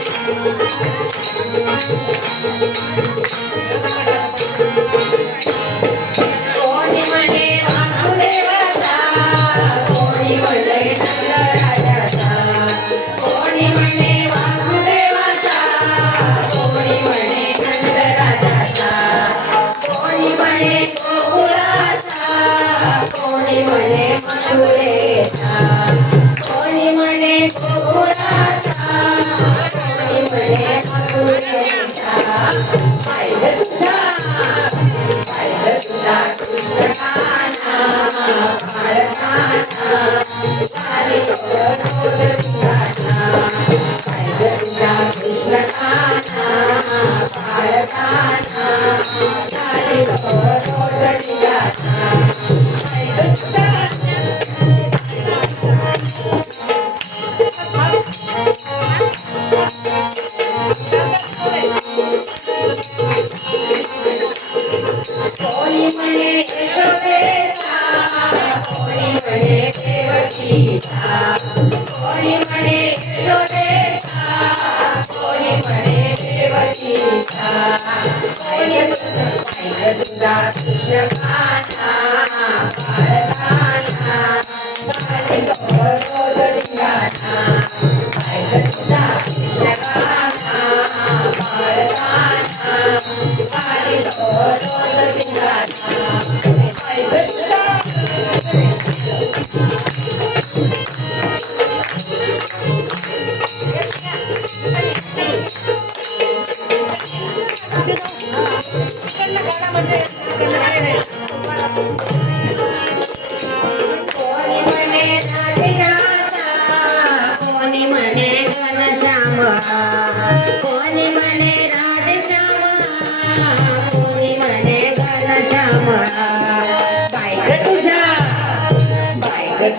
Jesus. Holy Monday.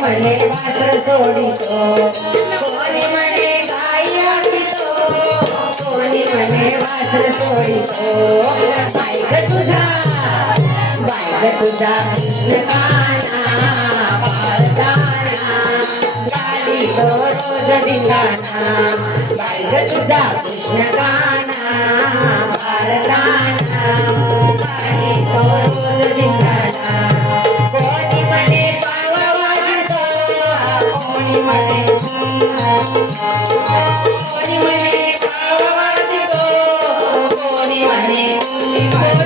म्हणे मात्र सोडितो कोणी म्हणे गाई आपितो कोणी म्हणे मात्र सोडितो बायक तुझा बायक तुझा कृष्ण काना पाळताना गाली तो रोज धिंगाणा. बायक तुझा कृष्ण काना पाळताना गाली तो Happy birthday.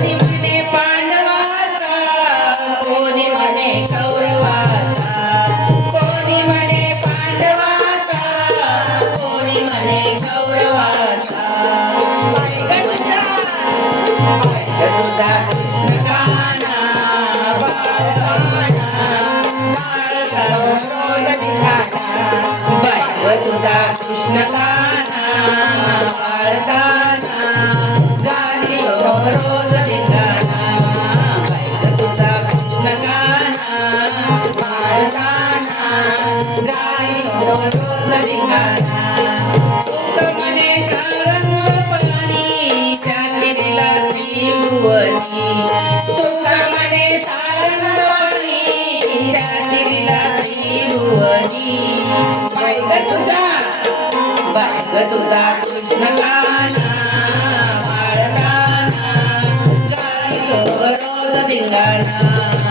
तुझा बैग तुझा कृष्ण काना बाळकाना गाई रोज धिंगाणा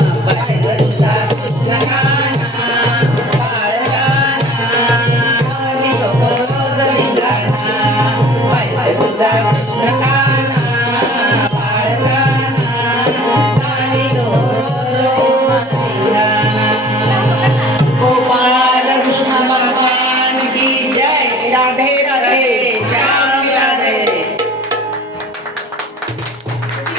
Thank you.